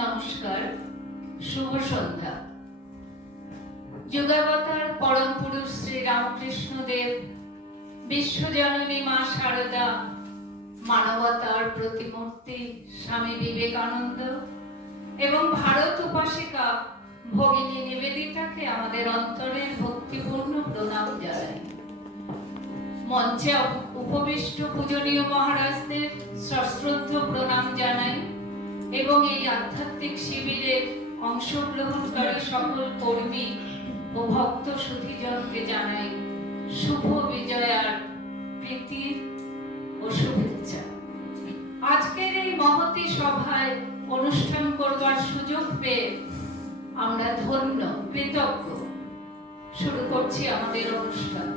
নমস্কার, শুভ সন্ধ্যা। যুগাবতার পরম পুরুষ শ্রী রামকৃষ্ণদেব, বিশ্বজননী মা শারদা, মানবতার প্রতিমূর্তি স্বামী বিবেকানন্দ এবং ভারত উপাসিকা ভগিনী নিবেদিতাকে আমাদের অন্তরের ভক্তিপূর্ণ প্রণাম জানাই। মঞ্চে উপবিষ্ট পূজনীয় মহারাজদের সশ্রদ্ধ প্রণাম জানাই এবং এই আধ্যাত্মিক শিবিরের অংশগ্রহণকারী সকল কর্মী ও ভক্ত সুধীজনকে জানাই শুভ বিজয়ার প্রীতি ও শুভেচ্ছা। আজকের এই মহতী সভায় অনুষ্ঠান করবার সুযোগ পেয়ে আমরা ধন্য, কৃতজ্ঞ। শুরু করছি আমাদের অনুষ্ঠান।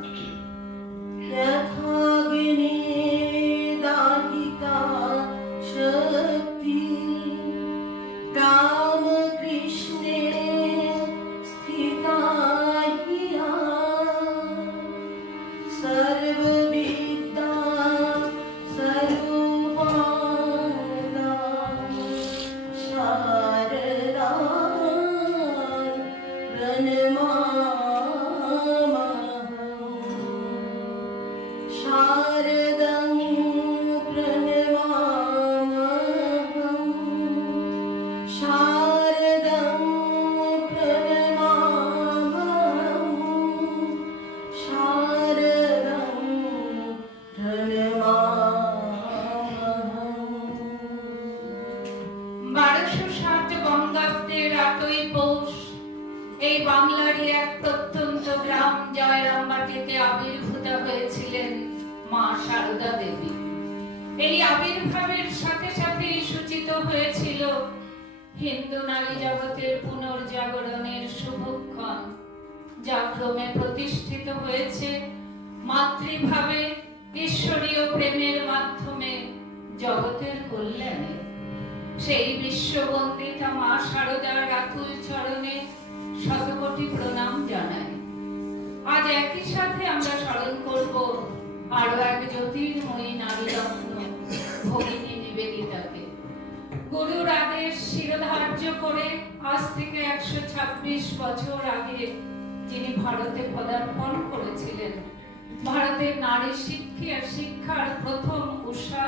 এই বাংলারই এক প্রত্যন্ত গ্রাম জয়রামবাটিতে আবির্ভূত হয়েছিলেন মা শারদা দেবী। এই আবির্ভাবের সাথে সাথেই সূচিত হয়েছিল হিন্দু নারী জগতের পুনর্জাগরণের শুভক্ষণ, যা ক্রমে প্রতিষ্ঠিত হয়েছে মাতৃভাবে ঈশ্বরীয় প্রেমের মাধ্যমে জগতের কল্যাণে। সেই বিশ্ববন্দিতা মা শারদার আকুল চরণে শতকোটি প্রণাম জানাই। আজ একই সাথে আমরা স্মরণ করব আরো এক জ্যোতির্ময়ী নারী রত্ন ভগিনী নিবেদিতাকে। গুরুর আদেশ শিরোধার্য করে আজ থেকে 126 বছর আগে যিনি ভারতে পদার্পণ করেছিলেন, ভারতের নারী শিক্ষার প্রথম উষা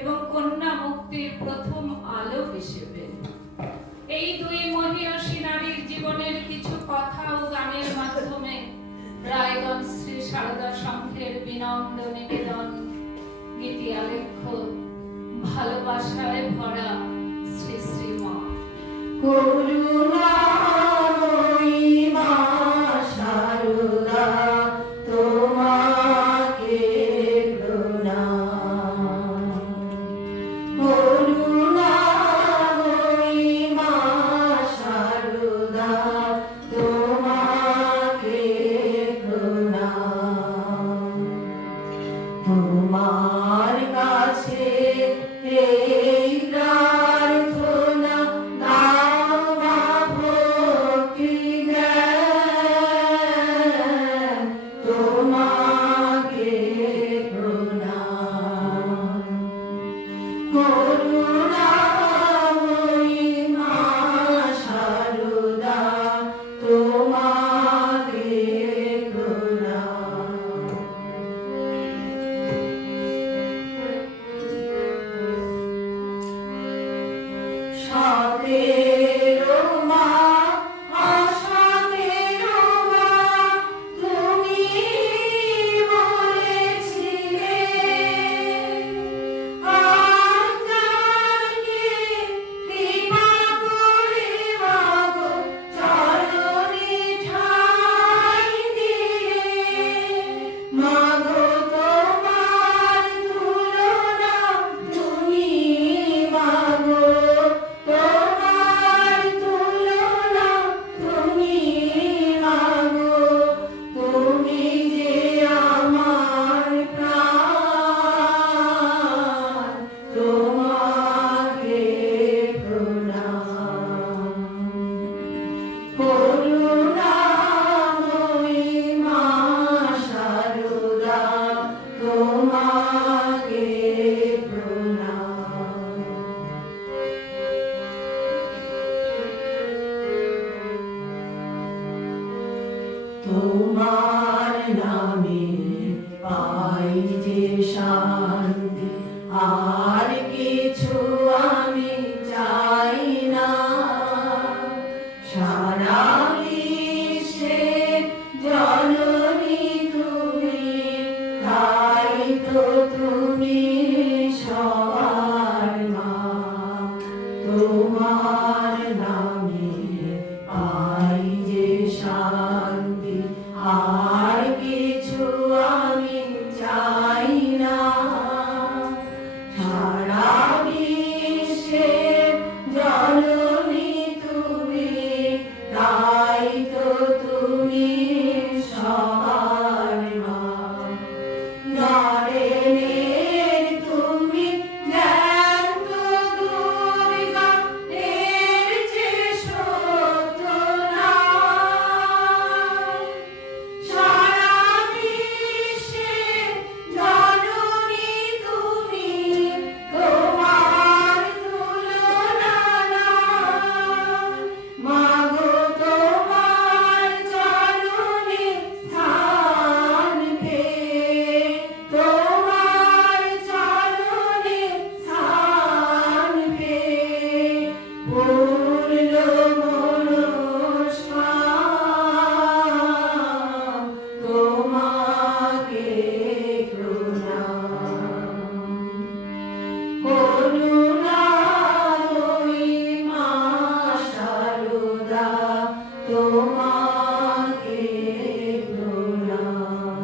এবং কন্যা মুক্তির প্রথম আলো হিসেবে। এই দুই মহিয়সী নারীর জীবনের কিছু কথা ও গানের মাধ্যমে রায়গঞ্জ শ্রী শারদা সংঘের বিনম্র নিবেদন গীতি আলেখ্য ভালোবাসায় ভরা শ্রী শ্রী মা। করুণাময়ী মা শারদা, তোমাকে প্রণাম। করুণাময়ী মা শারদা, তোমাকে প্রণাম। তোমার কাছে এই প্রার্থনা, নাও মা ভক্তি জ্ঞান, তোমাকে প্রণাম। করুণাময়ী মা শারদা, তোমাকে প্রণাম। সাতেরো মা, আশাতেরো মা, তুমি বলেছিলে আজ্ঞাকে কৃপা করে মাগো চরণে ঠাঁই দিলে। মাগো তোমার তুলনা তুমি, মাগো তোমার পূর্ণ মনস্কার তোমাকে প্রণাম। করুণাময়ী মা শারদা তোমাকে প্রণাম।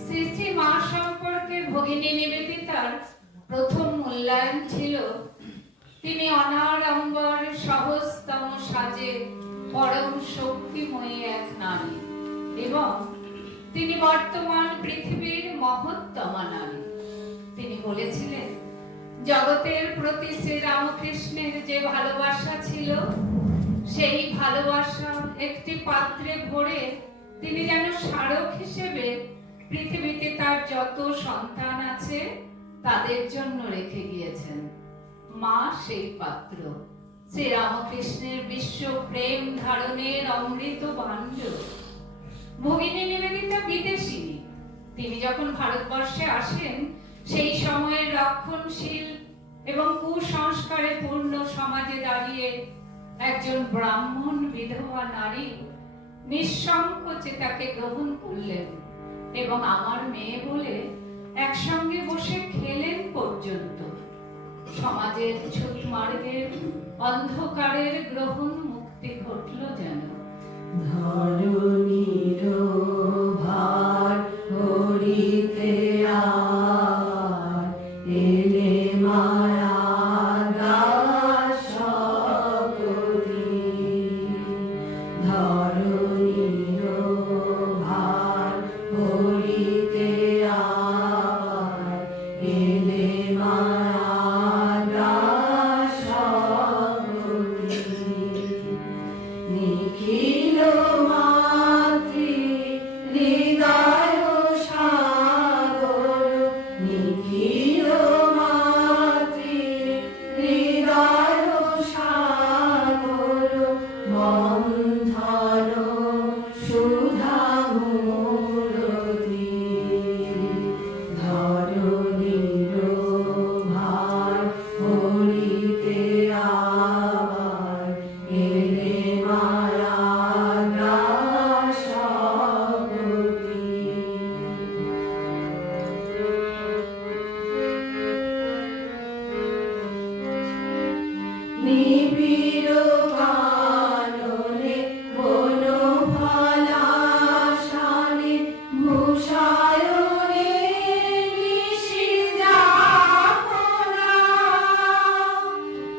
শ্রী শ্রী মা সম্পর্কে ভগিনী নিবেদিতার প্রথম মূল্যায়ন ছিল তিনি অনাড়ম্বর সহজতম সাজে পরম শক্তিময়ী এক নারী এবং তিনি বর্তমান পৃথিবীর মহত্তমা নারী। তিনি বলেছিলেন জগতের প্রতি শ্রী রামকৃষ্ণের যে ভালোবাসা ছিল সেই ভালোবাসা একটি পাত্রে ভরে তিনি যেন স্মারক হিসেবে পৃথিবীতে তার যত সন্তান আছে তাদের জন্য রেখে গিয়েছেন। মা সেই পাত্র, শ্রী রামকৃষ্ণের বিশ্ব প্রেম ধারণের অমৃত ভাণ্ড। ভগিনী নিবেদিতা বিদেশিনী। তিনি যখন ভারতবর্ষে আসেন সেই সময়ের রক্ষণশীল এবং কুসংস্কারে পূর্ণ সমাজে দাঁড়িয়ে একজন ব্রাহ্মণ বিধবা নারী নিঃসংকোচে তাকে গ্রহণ করলেন এবং আমার মেয়ে বলে একসঙ্গে বসে খেলেন পর্যন্ত। সমাজের ছুতমার্গের অন্ধকারের গ্রহণ মুক্তি ঘটল যেন। ধরণীর ভার হরিতে আর এলে মায়া দাস সকলি। ধরণীর ভার হরিতে আর এলে মায়া দাস সকলি। নিখিল মাতৃ হৃদয় সাগর, নিখিল মাতৃ হৃদয় সাগর, মন্থন সুধা মূরতি। ধরণীর ভার হরিতে আবার এলে মায়া দাস সকলি। নিবিড় কাননে বনফলাশানে ভূষায়নে নিশিজাপনা।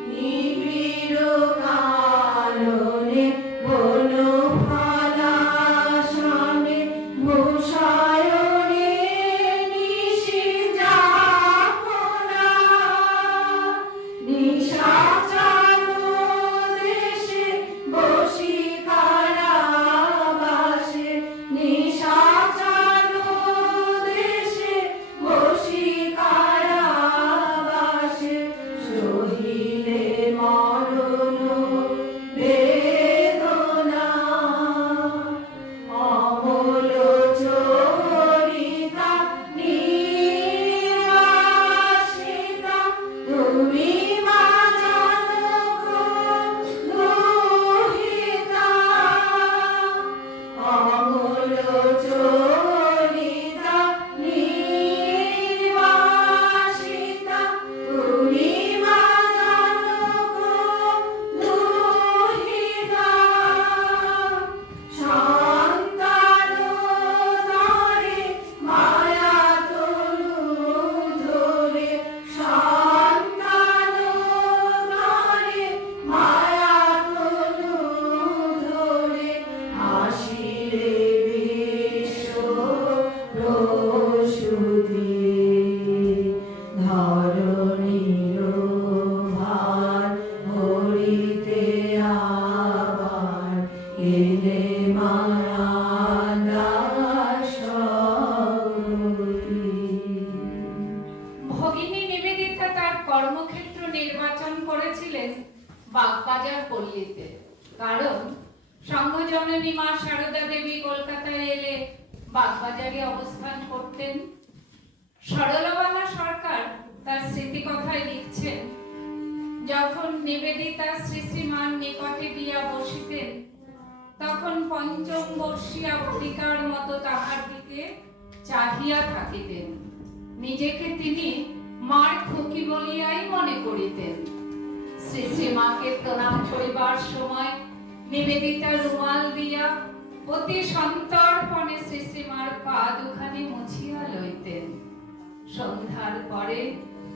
নিবিড় কাননে বনফলাশানে ভূষায়নে নিশিজাপনা। নিশাচর দেশে বসি কারাবাসে, নিশাচর দেশে বসি কারাবাসে, সহিলে মরণ বেদনা। অমল চরিতা নির্বাসিতা, তুমি মা জনক দুহিতা। অমল চরিতা নির্বাসিতা, তুমি মা জনক দুহিতা। সন্তান ধরে মায়া তনু ধরে, সন্তান ধরে মায়া তনু ধরে, আসিলে বিশ্ব প্রসূতি। ধরণীর ভার হরিতে আবার এলে মায়া দাস সকলি। ভগিনী নিবেদিতা তার কর্মক্ষেত্র নির্বাচন করেছিলেন বাগবাজার পল্লীতে, কারণ সংঘজননী মা শারদা দেবী কলকাতায় এলে বাগবাজারে অবস্থান করতেন। সরলাবালা সরকার তার স্মৃতিকথায় লিখছেন, যখন নিবেদিতা শ্রীশ্রীমার নিকটে গিয়া বসিতেন, তখন পঞ্চম বর্ষিয়া বটিকার মতো তাহার দিকে চাহিয়া থাকিতেন। নিজেকে তিনি মার খুকি বলিয়াই মনে করিতেন। শ্রীশ্রীমাকে প্রণাম করিবার সময় নিবেদিতা রুমাল দিয়া অতি সন্তর্পণে শ্রীশ্রীমার পা দুখানি মুছিয়া লইতেন। সন্ধ্যার পরে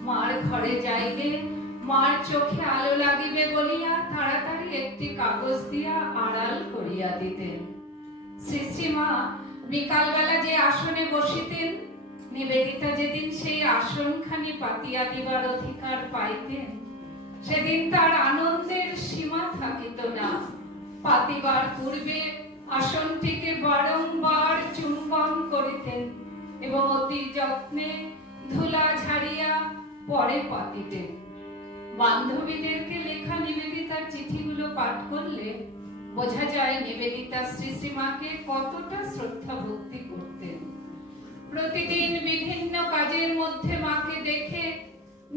মার ঘরে যাইলে মার চোখে আলো লাগিবে বলিয়া তাড়াতাড়ি একটি কাগজ দিয়া আড়াল করিয়া দিতেন। শ্রীশ্রীমা বিকালবেলা যে আসনে বসিতেন, নিবেদিতা যেদিন সেই আসনখানি পাতিয়া দিবার অধিকার পাইতেন, সেদিন তার আনন্দের সীমা থাকিত না। পাতিবার পূর্বে আসনটিকে বারংবার চুম্বন করিতেন এবং অতি যত্নে ধুলা ঝাড়িয়া পরে পাতিতেন। বান্ধবীদেরকে লেখা নিবেদিতার চিঠিগুলো পাঠ করলে বোঝা যায় নিবেদিতা শ্রীশ্রীমাকে কতটা শ্রদ্ধা ভক্তি করতেন। প্রতিদিন বিভিন্ন কাজের মধ্যে মাকে দেখে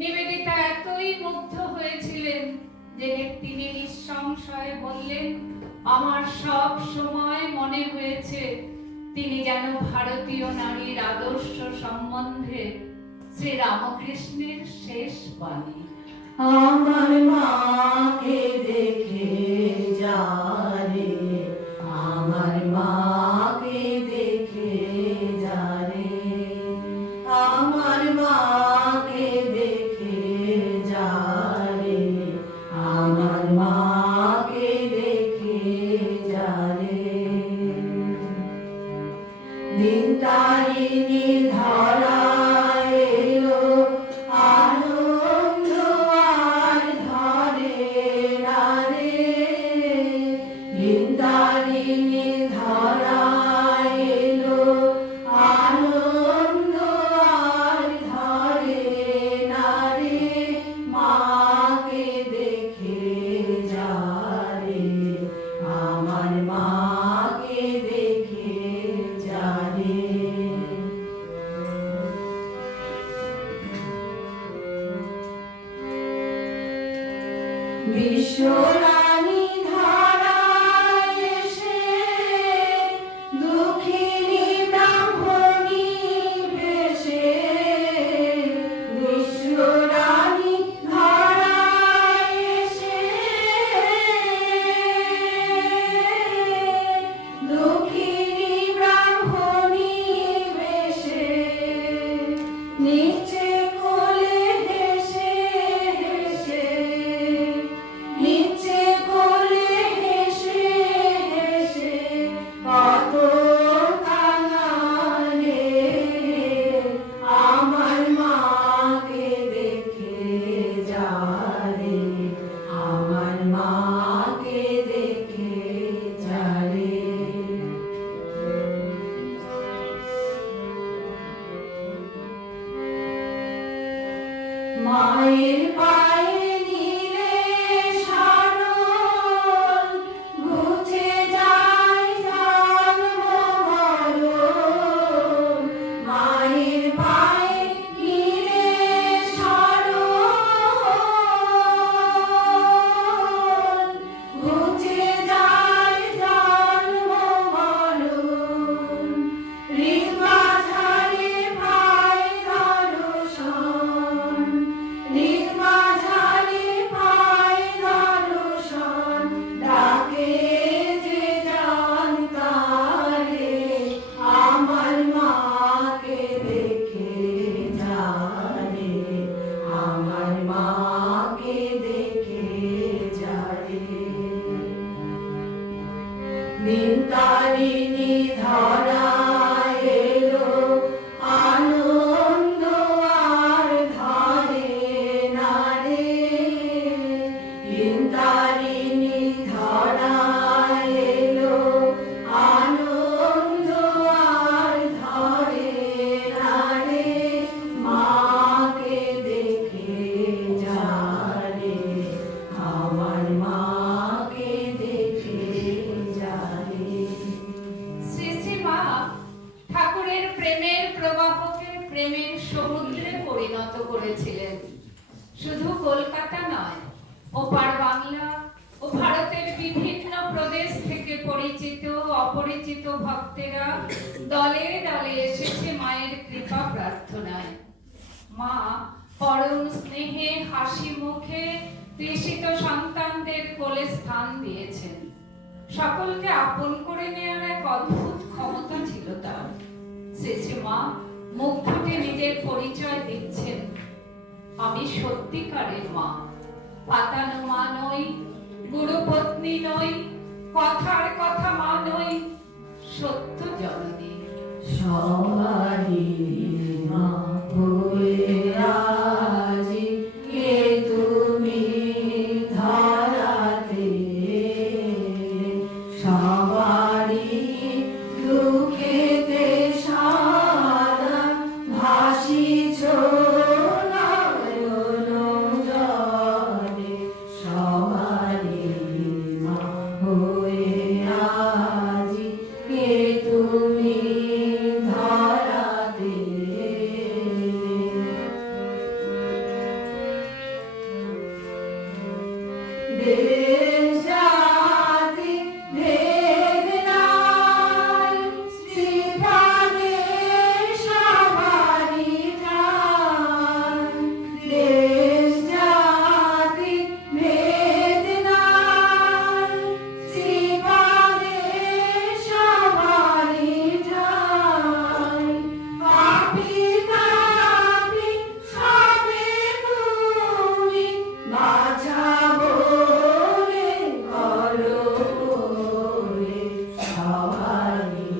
নিবেদিতা এতই মুগ্ধ হয়েছিলেন যে তিনি নিঃসংশয়ে বললেন, আমার সব সময় মনে হয়েছে তিনি যেন ভারতীয় নারীর আদর্শ সম্বন্ধে শ্রী রামকৃষ্ণের শেষ বাণী। আমার মাকে দেখে যারে, আমার মাকে দেখে যারে, আমার মাকে দেখে যারে, আমার মাকে দেখে যারে। দিন তারিণী ধরা এলো, আনন্দ আর ধরে না রে। দিন তারিণী ধরা এলো, আনন্দ আর ধরে না রে। মাকে দেখে যারে, আমার মাকে দেখে যারে। বিশ্বরানী ধারায় এসে দুঃখিনী ব্রাহ্মণী বেশে, বিশ্বরানী ধারায় এসে দুঃখিনী ব্রাহ্মণী বেশে, নিচে কোলে হেসে হেসে, নিচে ওপার বাংলা ও ভারতের বিভিন্ন প্রদেশ থেকে পরিচিত অপরিচিত ভক্তেরা দলে দলে এসেছে মায়ের কৃপা প্রার্থনায়। মা পরম স্নেহে হাসি মুখে তৃষিত সন্তানদের কোলে স্থান দিয়েছেন। সকলকে আপন করে নেওয়ার এক অদ্ভুত ক্ষমতা ছিল তার। শ্রী মা মুখ ফুটে নিজের পরিচয় দিচ্ছেন, আমি সত্যিকারের মা, পাতানো মা নই, গুরুপত্নী নই, কথার কথা মা নই, সত্য জননী। সবারই মা হয়ে আজি কে তুমি ধরাতে, সবারই দুঃখেতে সাদা ভাসিছ নয়ন জলে, সবারই মা হয়ে আজি কে তুমি ধরাতে। দেশ জাতি ভেদ নাই, শ্রীপ্রাণে সবারই ঠাই। দেশ জাতি ভেদ নাই, শ্রীপ্রাণে সবারই ঠাই। পাপী তাপী সবে তুমি বাঁচাবো রে করো রে, সবারই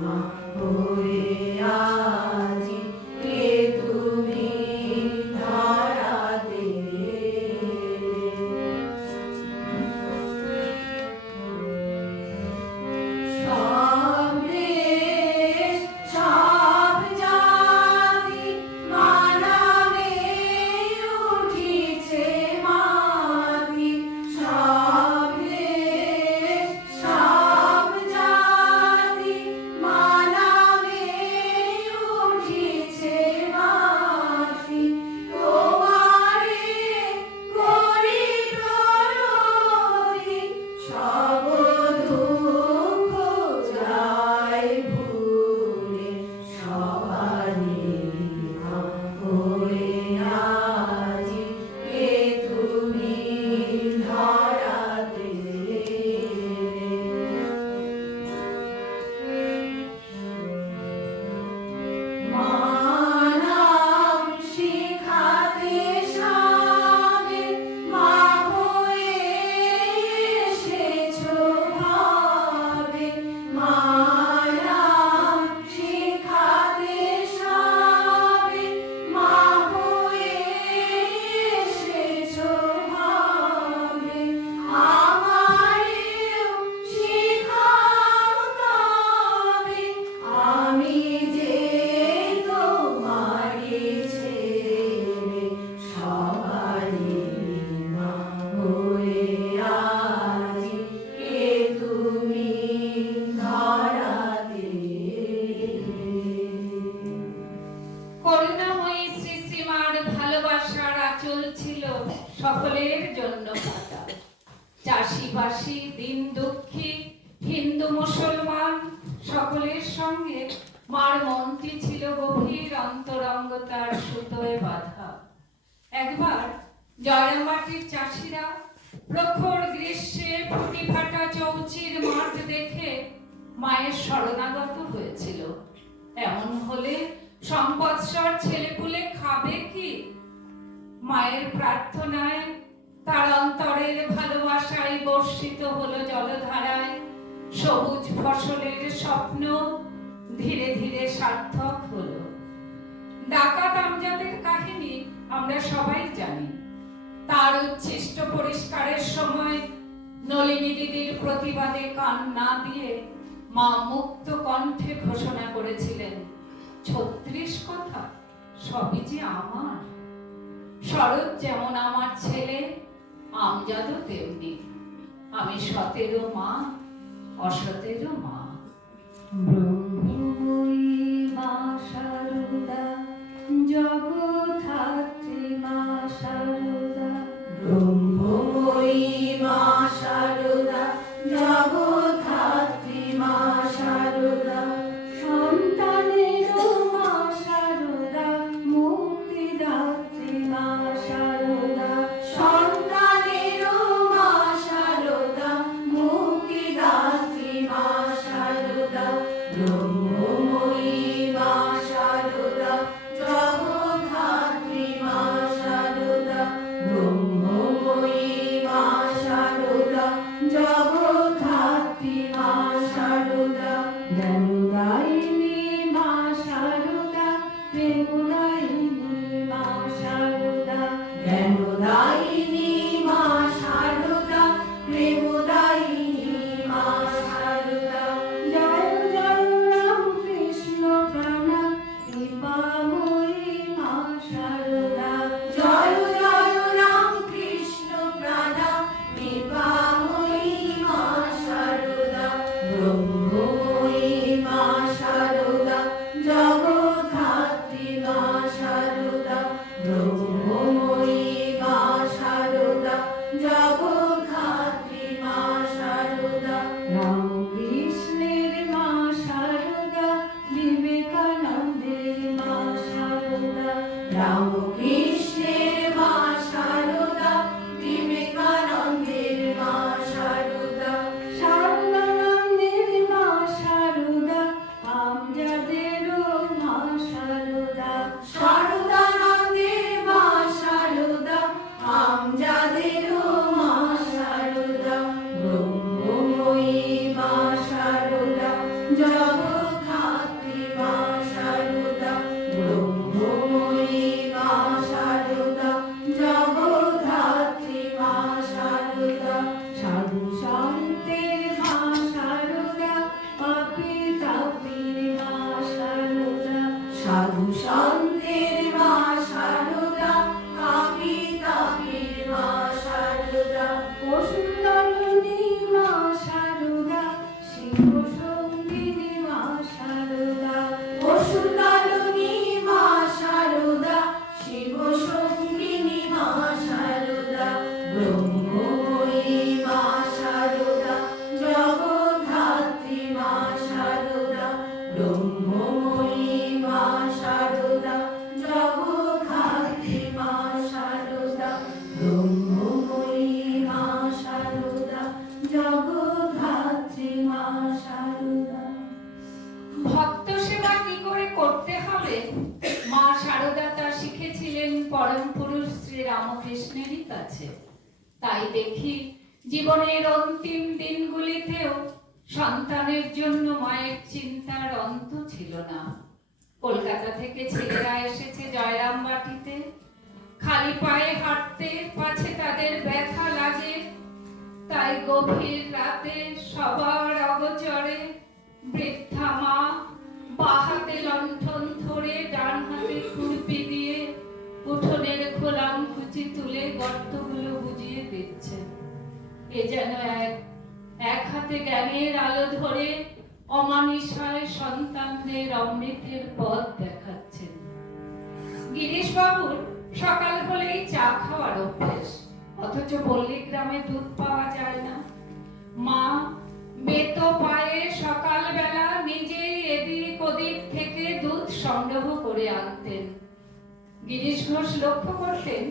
মা হয়ে আজি কে তুমি ধরাতে। সব দেশ সব জাতি মানবে উঠিছে মাতি, সব দেশ সব জাতি মানবে উঠিছে মাতি। তোমারে করি প্রণতি, সব দুঃখ যায় ভুলে, সবারই মা হয়ে আজি কে তুমি ধরাতে। মা নাম শিখাতে সামনে মা হয়ে এসেছো ভাবে, মা নাম শিখাতে সামনে মা হয়ে এসেছো ভাবে। আমারেও শিখাও তবে, আমি যে তোমারই ছেলে, সবারই মা হয়ে আজি কে তুমি ধরাতে। করুণাময়ী শ্রী শ্রীমার ভালোবাসার আঁচল ছিল সকলের জন্য পাতা। চাষিবাসী দিন দুঃখী হিন্দু মুসলমান সকলের সঙ্গে মার মনটি ছিল গভীর অন্তরঙ্গতার সুতোয় বাঁধা। একবার জয়রামবাটির চাষিরা প্রখর গ্রীষ্মে ফুটি ফাটা চৌচির মাঠ দেখে মায়ের শরণাগত হয়েছিল। এমন হলে সম্পদসর ছেলেপুলে খাবে কি? মায়ের প্রার্থনায় তার অন্তরের ভালোবাসায় বর্ষিত হলো জলধারায়। সবুজ ফসলের স্বপ্ন ধীরে ধীরে সার্থক হলো। ডাকাত আমজাদের কাহিনী আমরা সবাই জানি। তার উচ্ছিষ্ট পরিষ্কারের সময় নলিনী দিদির প্রতিবাদে কান না দিয়ে মা মুক্ত কণ্ঠে ঘোষণা করেছিলেন, 36 কথা সবই যে আমার। শরৎ যেমন আমার ছেলে, আমজাদও তেমনি। আমি সতেরও মা, অসতেরও মা। ব্রহ্মময়ী মা শারদা, জগৎধাত্রী মা শারদা, ব্রহ্ম তাই দেখি জীবনের অন্তিম দিনগুলিতেও সন্তানের জন্য মায়ের চিন্তার অন্ত ছিল না। কলকাতা থেকে ছেলেরা এসেছে জয়রামবাটিতে, খালি পায়ে হাঁটতে পাছে তাদের ব্যথা লাগে, তাই গভীর রাতে সবার অগোচরে বৃদ্ধা মা বাঁ হাতে লণ্ঠন ধরে ডান হাতে খুরপি দিয়ে উঠোনের খোলাম কুচি তুলে গর্তগুলো বুঝিয়ে দিচ্ছে। এ যেন এক হাতে জ্ঞানের আলো ধরে অমানিসায় সন্তানদের অমৃতের পথ দেখাচ্ছেন। গিরিশবাবুর সকাল হলেই চা খাওয়ার অভ্যেস, অথচ পল্লীগ্রামে দুধ পাওয়া যায় না। মা বেতো পায়ে সকালবেলা নিজেই এদিক ওদিক থেকে দুধ সংগ্রহ করে আনতেন। গিরিশ ঘোষ লক্ষ্য করতেন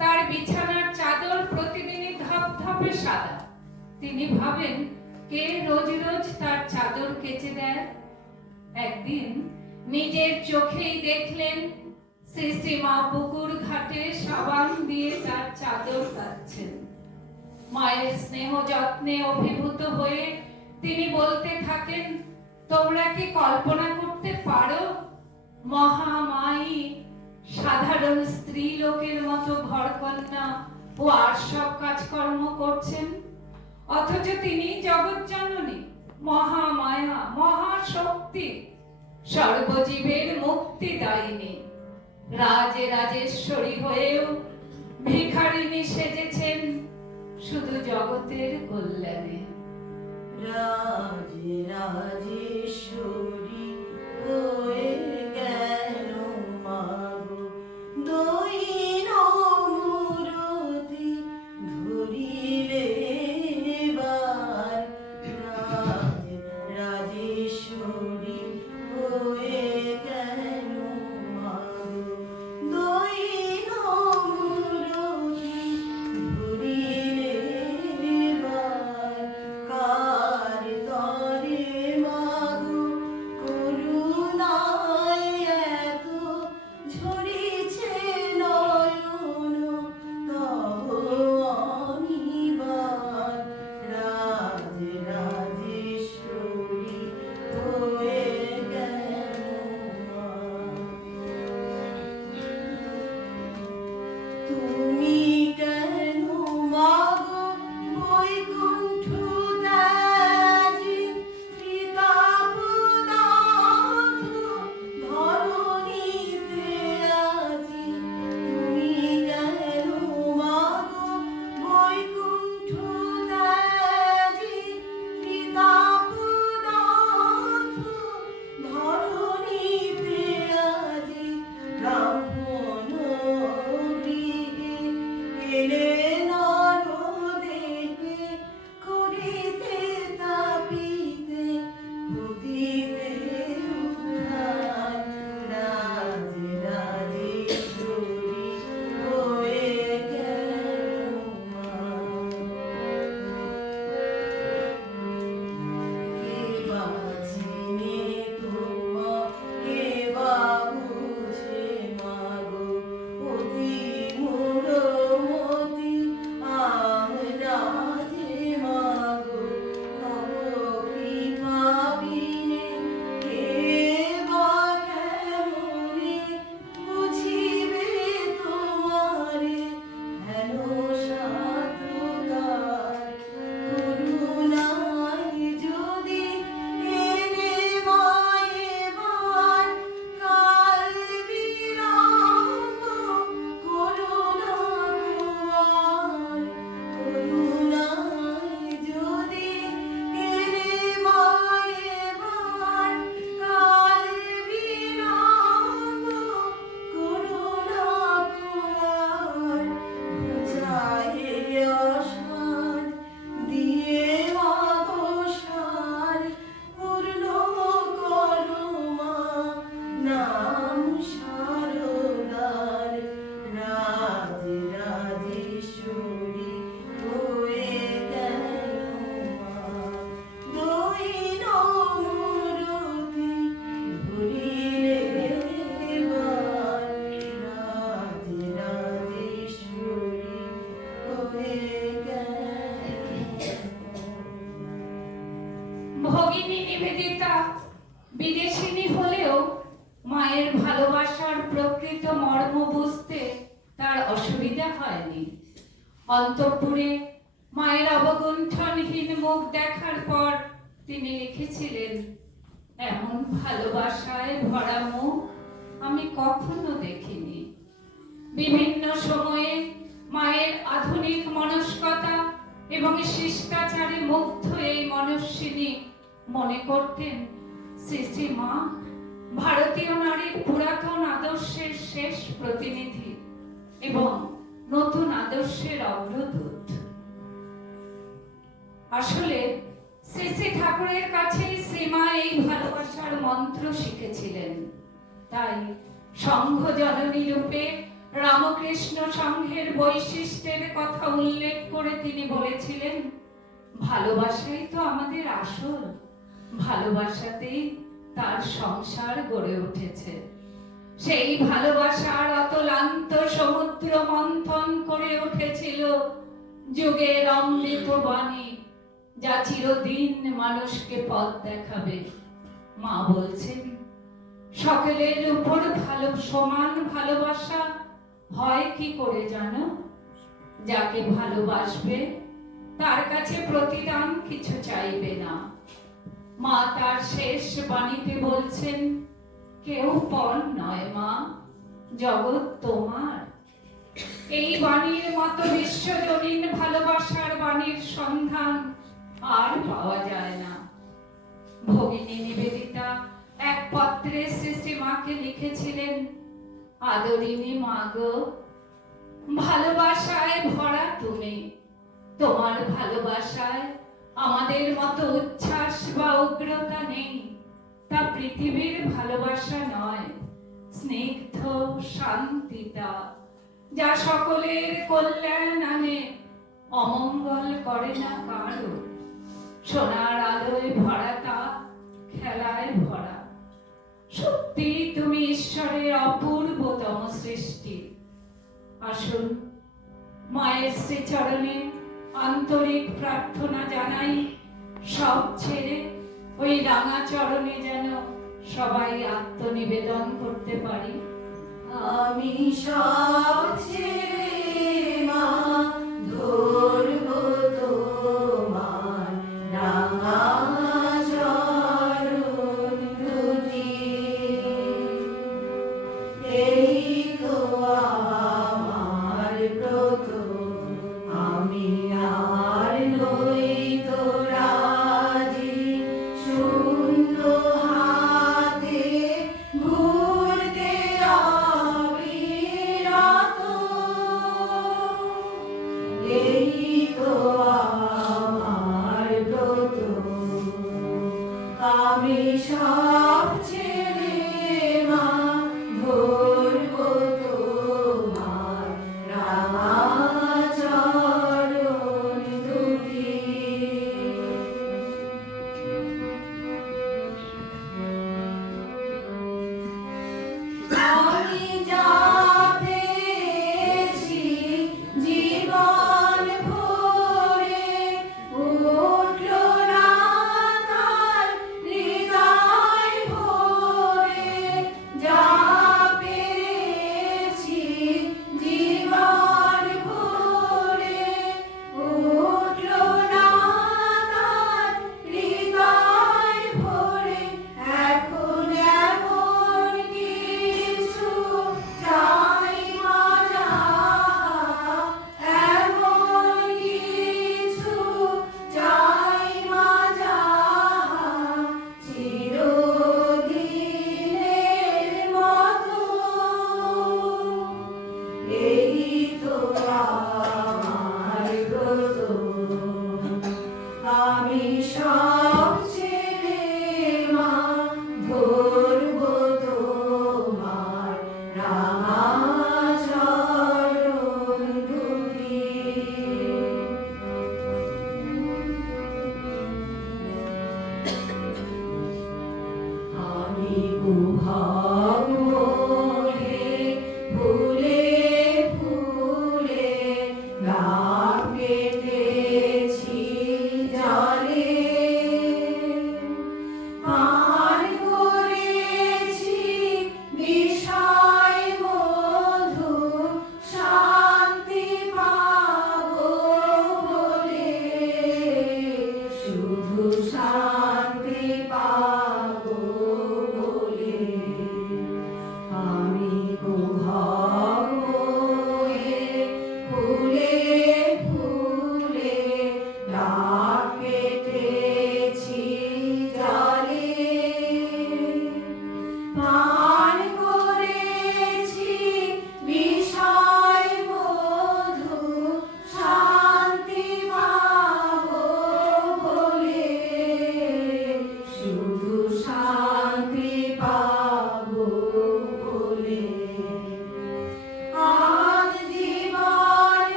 তার বিছানার চাদর প্রতিদিনই ধপধপে সাদা। তিনি ভাবেন, কে রোজ রোজ তার চাদর কেচে দেয়? একদিন নিজের চোখেই দেখলেন শ্রী শ্রী মা পুকুর ঘাটে সাবান দিয়ে তার চাদর কাচ্ছেন। মায়ের স্নেহ যত্নে অভিভূত হয়ে তিনি বলতে থাকেন, তোমরা কি কল্পনা করতে পারো মহামায়ী সাধারণ স্ত্রী লোকের মতো ঘরকন্যা ও আর সব কাজকর্ম করছেন, অথচ তিনি জগৎ জননী, মহামায়া, মহাশক্তি, সর্বজীবের মুক্তিদায়িনী, রাজে রাজেশ্বরী হয়েও ভিখারিণী সেজেছেন শুধু জগতের কল্যাণে। রাজে রাজেশ্বরী হয়ে গেল মাগো, দৈন মূরতি ধরিলে এবার। রাজে রাজেশ্বরী হয়ে গেল মাগো, দৈন মূরতি ধরিলে এবার। কার তরে মাগো করুণায় ভগিনী নিবেদিতা বিদেশিনী হলেও মায়ের ভালোবাসার প্রকৃত মর্ম বুঝতে তার অসুবিধা হয়নি। অন্তঃপুরে মায়ের অবগুণ্ঠনহীন মুখ দেখার পর তিনি লিখেছিলেন, এমন ভালোবাসায় ভরা মুখ আমি কখনো দেখিনি। বিভিন্ন সময়ে মায়ের আধুনিক মনস্কতা এবং শিষ্টাচারে মুগ্ধ এই মনস্বিনী মনে করতেন শ্রী শ্রী মা ভারতীয় নারীর পুরাতন আদর্শের শেষ প্রতিনিধি এবং নতুন আদর্শের অগ্রদূত। আসলে শ্রী শ্রী ঠাকুরের কাছেই শ্রীমা এই ভালোবাসার মন্ত্র শিখেছিলেন। তাই সংঘ জননী রূপে রামকৃষ্ণ সংঘের বৈশিষ্ট্যের কথা উল্লেখ করে তিনি বলেছিলেন, ভালোবাসাই তো আমাদের আসল, ভালোবাসাতেই তার সংসার গড়ে উঠেছে। সেই ভালোবাসার অতলান্ত সমুদ্র মন্থন করে উঠেছিল যুগের অমৃত বাণী, যা চিরদিন মানুষকে পথ দেখাবে। মা বলছেন, সকলের উপর সমান ভালোবাসা হয় কি করে জানো? যাকে ভালোবাসবে তার কাছে প্রতিদান কিছু চাইবে না। মা তার শেষ বাণীতে বলছেন, কেউ পর নয় মা, জগৎ তোমার। এই বাণীর মতো বিশ্বজনীন ভালোবাসার বাণীর সন্ধান আর পাওয়া যায় না। ভগিনী নিবেদিতা এক পত্রে শ্রী শ্রী মাকে লিখেছিলেন, আদরিণী মা গো, ভালোবাসায় ভরা তুমি, তোমার ভালোবাসায় আমাদের মতো উচ্ছ্বাস বা উগ্রতা নেই। তা পৃথিবীর ভালোবাসা নয়, স্নিগ্ধ শান্তিতা, যা সকলের কল্যাণ আনে, অমঙ্গল করে না কারো। সোনার আলোয় ভরা তা, খেলায় ভরা। সত্যি তুমি ঈশ্বরের অপূর্বতম সৃষ্টি। আসুন মায়ের শ্রীচরণে আন্তরিক প্রার্থনা জানাই, সব ছেড়ে ওই রাঙা চরণে যেন সবাই আত্মনিবেদন করতে পারি। আমি সব ছেড়ে মা ধরব তোমার রাঙা চরণ দুটি। এই তো আমার প্রথম, আমি আর নই তো রাজি, শূন্য হাতে ঘুরতে অবিরত। এই তো আমার প্রথম, আমি সব ছেড়ে মা ধরব তোমার রাঙা চরণ দুটি। আমি যা পেয়েছি জীবন ভরে, উঠল না তার হৃদয়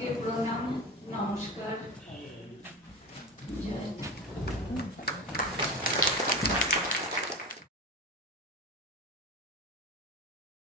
সকলকে প্রণাম, নমস্কার।